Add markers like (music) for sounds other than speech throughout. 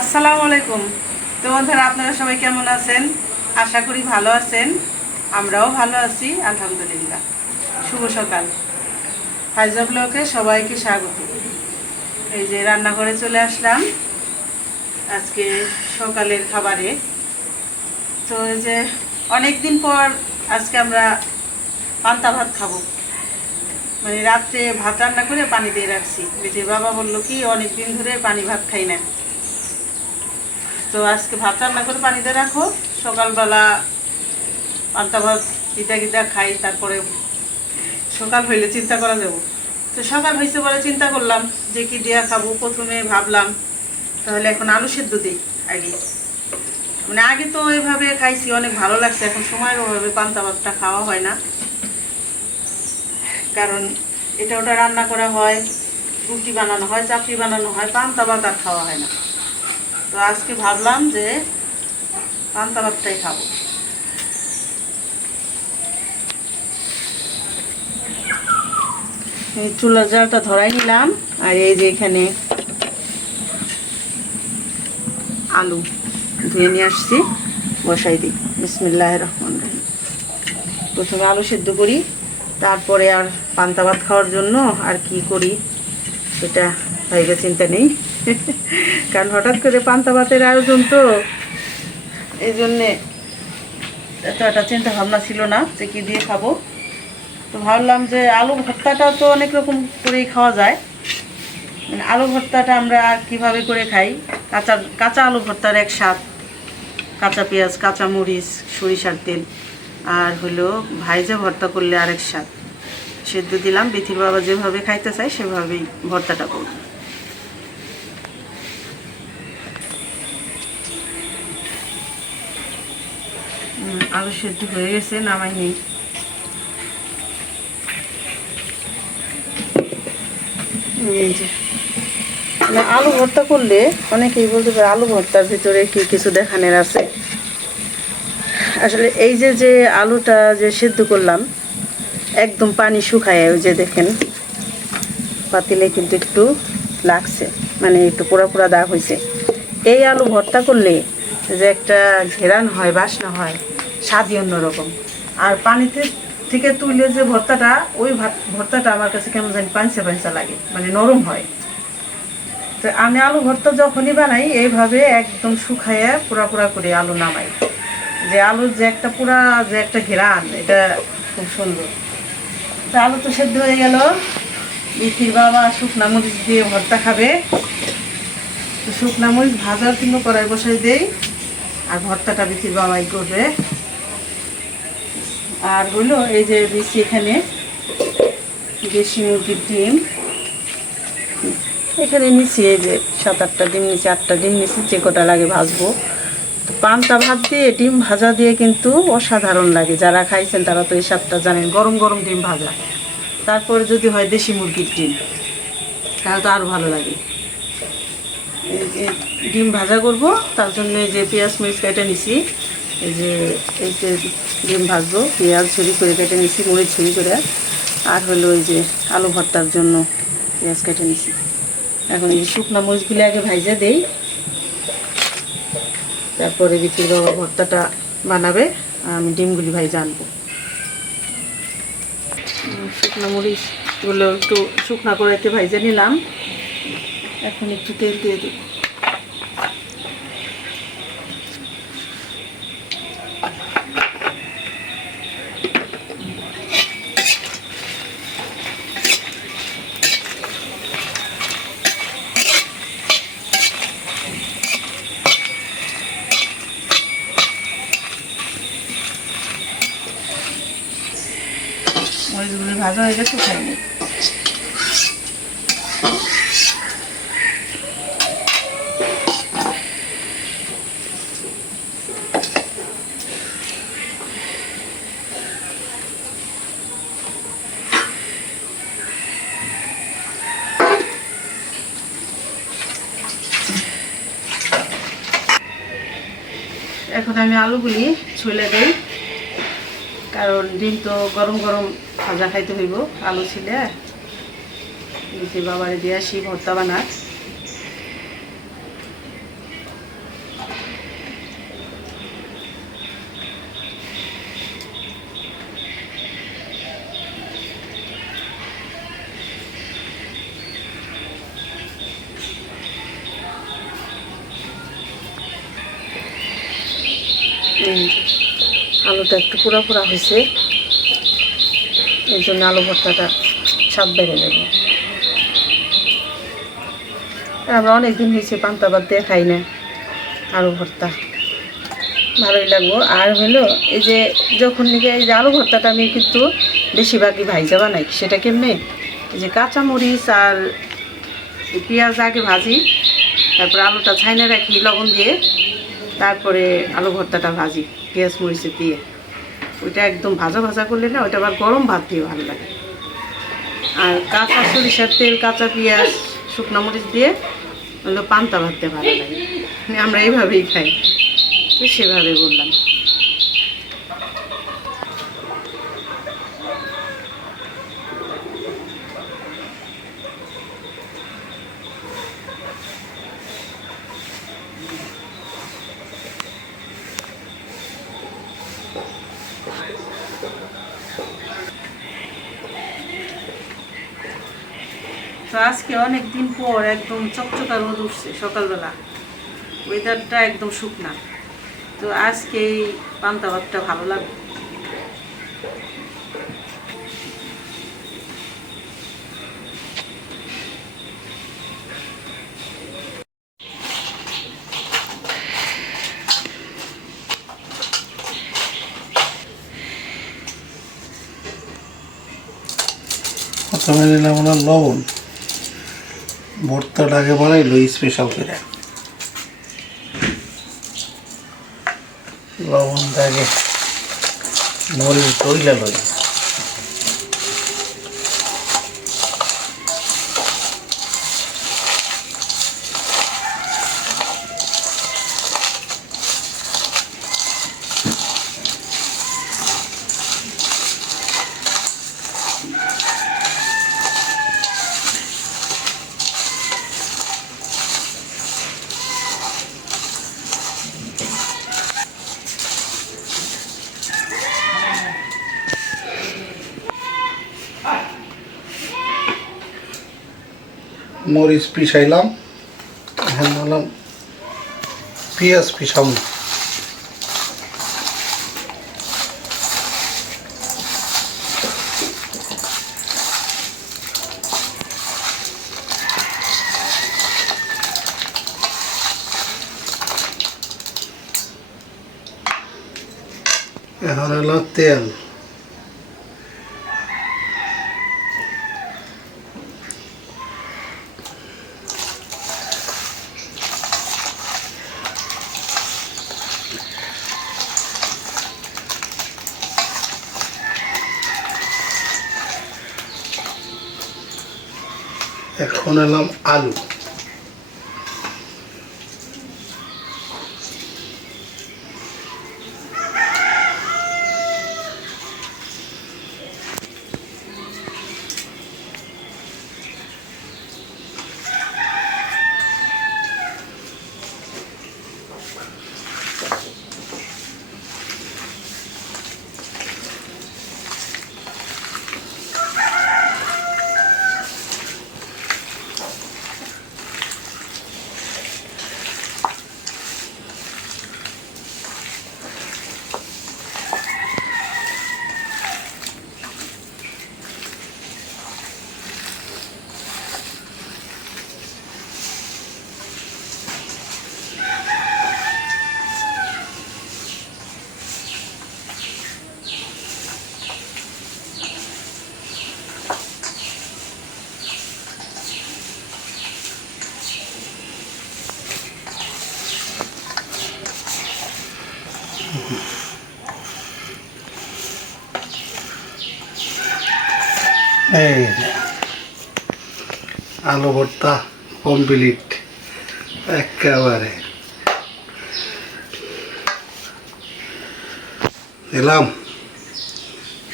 আসসালামু আলাইকুম। তো বন্ধুরা, আপনারা সবাই কেমন আছেন? আশা করি ভালো আছেন। আমরাও ভালো আছি, আলহামদুলিল্লাহ। শুভ সকাল। ফাইজা ব্লকে সবাইকে স্বাগত। এই যে রান্নাঘরে চলে আসলাম। আজকে সকালের খাবারে। তো এই যে অনেক দিন পর আজকে আমরা পান্তা ভাত খাব। মানে রাত্রে ভাত রান্না করে পানি দিয়ে রাখছি। যে বাবা বলল কি অনেক দিন ধরে পানি ভাত খাই না তো আজকে ভাত রান্না করে পানিতে রাখো। সকালবেলা পান্তা ভাত গিদা গিদা খাই, তারপরে সকাল হইলে চিন্তা করা যাব। তো সকাল হয়েছে বলে চিন্তা করলাম যে কি দিয়া খাব, প্রথমে ভাবলাম, তাহলে এখন আলু সেদ্ধ দিই আগে। মানে আগে তো এভাবে খাইছি, অনেক ভালো লাগছে, এখন সময়ের অভাবে পান্তা ভাতটা খাওয়া হয় না। কারণ এটা ওটা রান্না করা হয়, রুটি বানানো হয় চাপড়ি বানানো হয়, পান্তা ভাত আর খাওয়া হয় না। তো আজকে ভাবলাম যে পান্তা ভাতটাই খাব। চুলার জালটা ধরাই নিলাম, আর এই যে এখানে আলু ধুয়ে নিয়ে আসছি, বসাই দিই। বিসমিল্লাহ রহমান রহিম। প্রথমে আলু সেদ্ধ করি, তারপরে আর পান্তা ভাত খাওয়ার জন্য আর কি করি, সেটা ভাইবে চিন্তা নেই। (laughs) কারণ হঠাৎ করে পান্তা ভাতের আয়োজন তো। এই জন্যে এত একটা চিন্তা ভাবনা ছিল না যে কী দিয়ে খাব। তো ভাবলাম যে আলু ভর্তাটা তো অনেক রকম করেই খাওয়া যায়। মানে আলু ভর্তাটা আমরা কীভাবে করে খাই? কাঁচা কাঁচা আলু ভর্তার এক স্বাদ। কাঁচা পেঁয়াজ, কাঁচা মরিচ, সরিষার তেল। আর হলো ভাইজা ভর্তা করলে আরেক স্বাদ। সেদ্ধ দিলাম, বিথির বাবা যেভাবে খাইতে চায়, সেভাবেই ভর্তাটা করব। আলু সেদ্ধ হয়ে গেছে, নামাই নেই। আলু ভর্তা করলে অনেকেই বলতে পারে আলু ভর্তার ভিতরে কি কিছু দেখানোর আছে? আসলে এই যে যে আলুটা যে সেদ্ধ করলাম, একদম পানি শুকায়, ওই যে দেখেন, পাতিলে কিন্তু একটু লাগছে মানে একটু পোড়া পোড়া দাগ হয়েছে। এই আলু ভর্তা করলে যে একটা ঘেরান হয়, বাসনা হয় স্বাদই অন্যরকম। আর পানিতে থেকে তুলে যে ভর্তাটা, ওই ভাত- ভর্তাটা আমার কাছে কেমন জানি পাঞ্চা পাঞ্চা লাগে মানে নরম হয়। তো আমি আলু ভর্তা যখনই বানাই, এইভাবে একদম শুকাইয়া পুরা পুরা করে আলু নামাই। যে আলুর যে একটা পুরা যে একটা ঘেরান এটা খুব সুন্দর। তো আলু তো সেদ্ধ হয়ে গেল। বিথির বাবা শুকনা মরিচ দিয়ে ভর্তা খাবে। তো শুকনা মরিচ ভাজার জন্য কড়াই বসাই দেই। আর ভর্তাটা বিথির বাবাই করবে। আর হলো এই যে দিচ্ছি এখানে দেশি মুরগির ডিম। এখানে নিচ্ছি এই যে সাত আটটা ডিম নিচ্ছি, আটটা ডিম নিচ্ছি, যে কটা লাগে ভাজবো। পান্তা ভাত দিয়ে, ডিম ভাজা দিয়ে কিন্তু অসাধারণ লাগে। যারা খাইছেন তারা তো এই স্বাদটা জানেন, গরম গরম ডিম ভাজা। তারপরে যদি হয় দেশি মুরগির ডিম, তাহলে তো আরও ভালো লাগে। ডিম ভাজা করব, তার জন্য যে পেঁয়াজ মরিচ কেটে নিছি। এই যে এই যে ডিম ভাজবো, পেঁয়াজ ছুরি করে কেটে নিছি মুড়ি ছুরি করে। আর হলো ওই যে আলু ভর্তার জন্য পেঁয়াজ কেটে নিছি। এখন এই শুকনা মরিচগুলো আগে ভাইজা দেই। তারপরে বিক্রির বাবা ভর্তাটা বানাবে আমি ডিমগুলি ভাইজা আনব। শুকনো মরিচগুলো একটু শুকনা করে একটু ভাইজা নিলাম। এখন একটু তেল দিয়ে দিই মরিচগুলি ভাজা হয়ে গেছে নিই এখন আমি আলুগুলি ছুলে দিই। কারণ ডিম তো গরম গরম ভাজা খাইতে হইব, আলু ছিলে। বাবারে দিয়ে আসি ভর্তা বানার এই যে, আলুটা একটু পুরা পুরা হয়েছে, এই জন্য আলু ভর্তাটা স্বাদ বেড়ে যাবে। আমরা অনেকদিন হয়েছে পান্তা ভাত দিয়ে খাই না আলু ভর্তা। ভালোই লাগবো। আর হলো, এই যে যখন নাকি এই যে আলু ভর্তাটা আমি কিন্তু বেশিরভাগই ভাইজা বানাই, সেটা কেমনে? এই যে কাঁচামরিচ আর পেঁয়াজ আগে ভাজি, তারপরে আলুটা ছাইনে রাখি লবণ দিয়ে, তারপরে আলু ভর্তাটা ভাজি, পেঁয়াজ মরিচে দিয়ে। ওইটা একদম ভাজা ভাজা করলে না, ওইটা আবার গরম ভাত দিয়ে ভালো লাগে। আর কাঁচা সরিষার তেল, কাঁচা পেঁয়াজ, শুকনো মরিচ দিয়ে হলো পান্তা ভাত দিয়ে ভালো লাগে। মানে আমরা এইভাবেই খাই। তো সেভাবে বললাম তো আজকে অনেক দিন পর একদম চকচকা রোদ উঠছে সকালবেলা। ওয়েদারটা একদম শুকনা। তো আজকে এই পান্তা ভাতটা ভালো লাগে প্রথমে ওনার লবণ। ভর্তাটাকে বানাইলো স্পেশাল করে। লবণটাকে মরিচ তৈলা লই মরিচ পিসাইলাম এখন বললাম পেঁয়াজ পিসাম এখন হলো তেল। এখন এলাম আলু। আলু ভর্তা কমপ্লিট একেবারে। দিলাম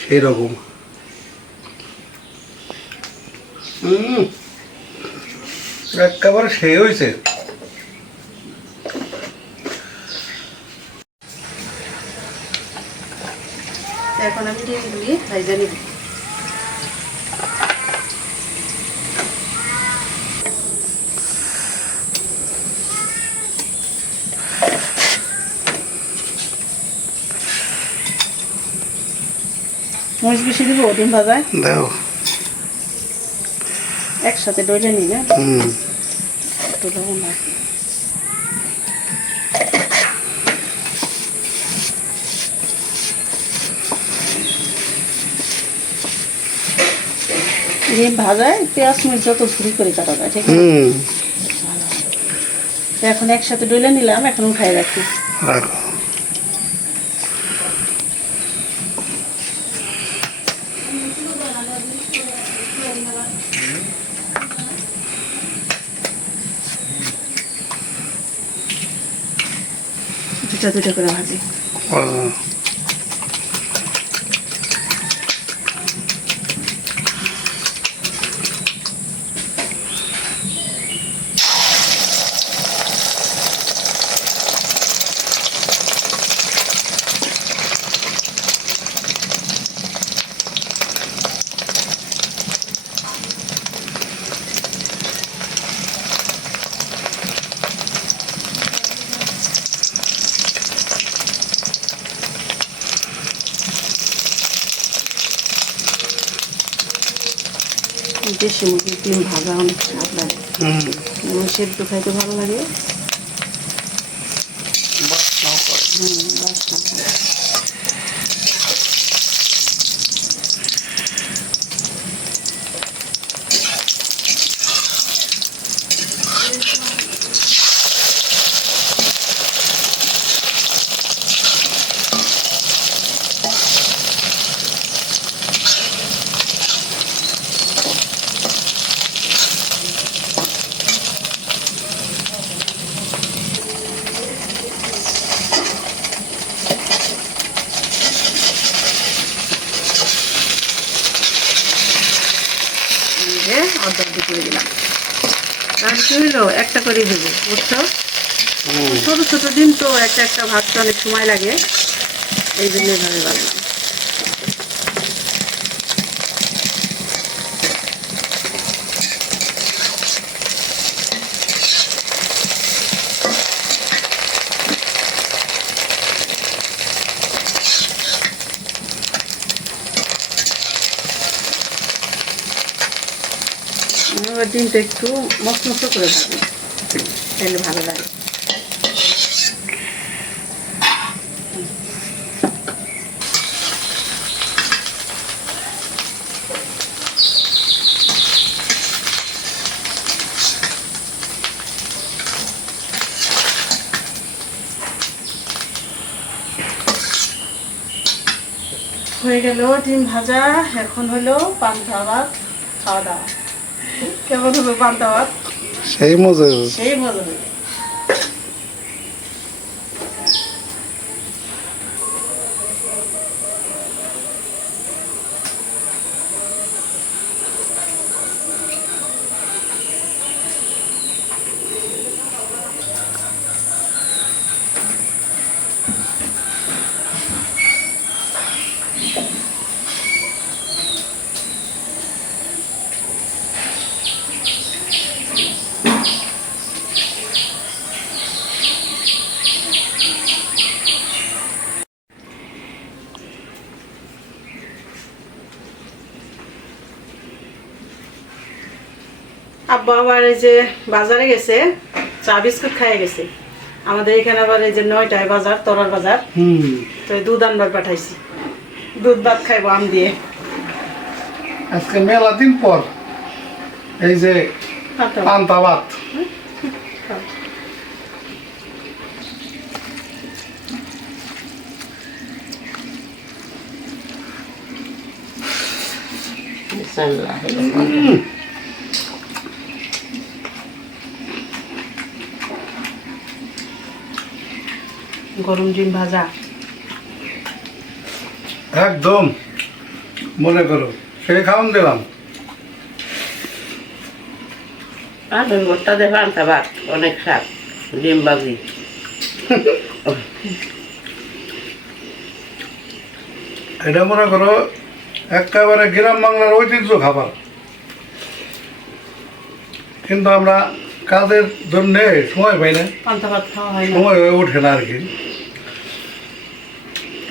সেই রকম হুম একেবারে সেই হয়েছে। এখন আমি ডিমগুলি ভাইজা নিব। মরিচ বেশি দিব? ডিম ভাজায় দাও। একসাথে ডইলে না? হুম। একটু লবণ। ডিম ভাজায় পেঁয়াজ মরিচ যত ছুরি করে কাটা যায় ঠিক আছে? এখন একসাথে ডইলে নিলাম এখন উঠাই রাখি। রাখো। দুটা দুটা করে ভাজি। দেশি মুরগির ডিম ভাজা অনেক স্বাদ লাগে সেদ্ধ খাইতে ভালো লাগে বাসনাও করে। হুম, বাসনা ভালো। এই যে অর্ধেক দিয়ে করে দিলাম আর কি হইল একটা করে দেবো, বুঝছ? ছোট ছোট ডিম তো একটা একটা ভাজতে অনেক সময় লাগে। এই জন্য এভাবে বানালাম। ডিমটা একটু মস্ত মস্ত করে ভাজি ভালো লাগে। হয়ে গেল ডিম ভাজা, এখন হলো পান্তা ভাত, খাওয়া দাওয়া। কেমন হলো পান্তা ভাত? সেই মজা সেই মজা আব্বা আবার এই যে বাজারে গেছে চা বিস্কুট খাইয়ে গেছে। আমাদের এখানে আবার এই যে নয়টায় বাজার তরার বাজার। হুম। তো দুধ আনবার পাঠাইছি। দুধ ভাত খাইবো আম দিয়ে। আজকে মেলা দিন পর এই যে পান্তা ভাত। পান্তা গরম ডিম ভাজা। একদম। মনে করো সেই খাওয়ান দিলাম। ভাত অনেক ডিম এটা মনে করো একেবারে গ্রাম বাংলার ঐতিহ্য খাবার। কিন্তু আমরা কাজের জন্য সময় পাই না। পান্তা ভাত খাওয়া হয় না। সময় হয়ে ওঠে না আর কি।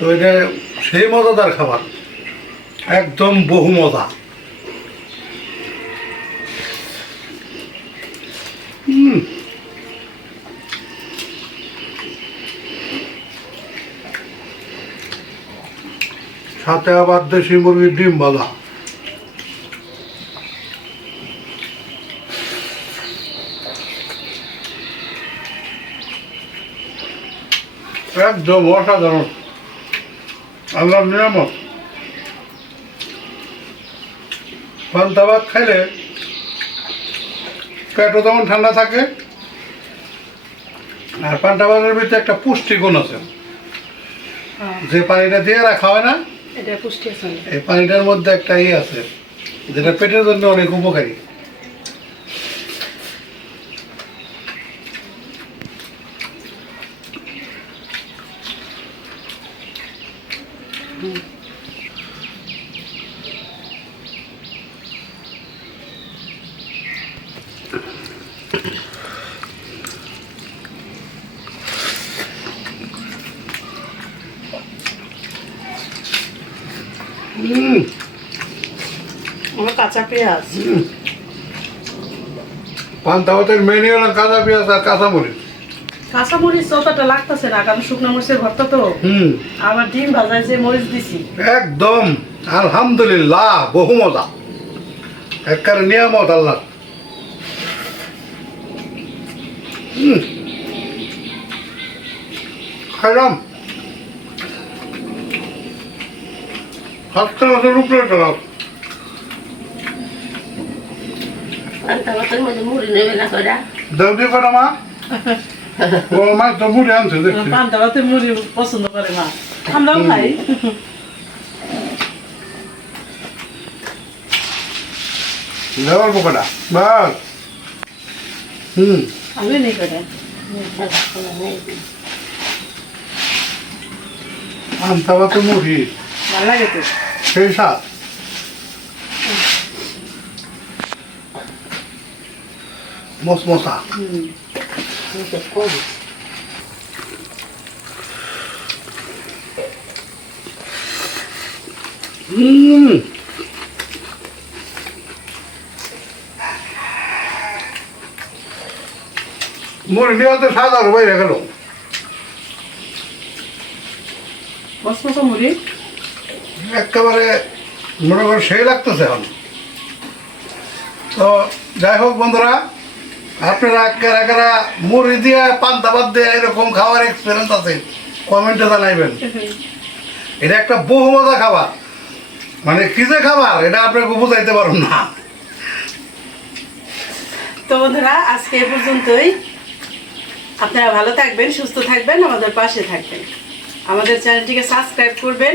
তো এটা সেই মজাদার খাবার। একদম বহু মজা। সাথে আবার দেশি মুরগির ডিম ভাজা একদম অসাধারণ। আল্লাহর নিয়ামত। পান্তা ভাত খাইলে পেটও যেমন ঠান্ডা থাকে। আর পান্তা ভাতের ভিতরে একটা পুষ্টিগুণ আছে। যে পানিটা দিয়ে রাখা হয় না এই পানিটার মধ্যে একটা ইয়ে আছে যেটা পেটের জন্য অনেক উপকারী। আমার কাঁচা পেঁয়াজ। পান্তা ভাতের মেনু হলো কাঁচা পেঁয়াজ আর কাঁচা মরিচ কাঁচা মরিচ অতটা লাগতেছে না কারণ শুকনো মরিচের ভর্তা তো। আবার ডিম ভাজায় যে মরিচ দিছি। একদম আলহামদুলিল্লাহ বহু মজা। একবারে নিয়ামত আল্লাহ। হুম। খাইলাম। হাতটা হাতের উপরে মুড়ি নেবে না করে মা। (laughs) ও তো মুড়ে আনছে দেখছি পান্তা ভাতের মুড়ি পছন্দ করে মা। আমরাও খাই দেওয়ার পোকাটা বাস। হুম। আমি নেই। করে আনতা তো মুড়ি। ভালো লাগে তো। সেই স্বাদ। মশমশা হুম মুড়ি নিয়ে তো স্বাদ আরও বাইরে গেল। মশমশা মুড়ি? একেবারে মনে করো সেই লাগতেছে এখন। তো যাই হোক বন্ধুরা, আপনারা কারা কারা মুড়ি দিয়ে, পান্তা ভাত দিয়ে এরকম খাওয়ার এক্সপিরিয়েন্স আছে কমেন্টে জানাইবেন। এটা একটা বহু মজা খাবার। মানে কি যে খাবার, এটা আপনাকে বুঝাইতে পারুন না। তো বন্ধুরা, আজকে এ পর্যন্তই। আপনারা ভালো থাকবেন, সুস্থ থাকবেন, আমাদের পাশে থাকবেন। আমাদের চ্যানেলটিকে সাবস্ক্রাইব করবেন।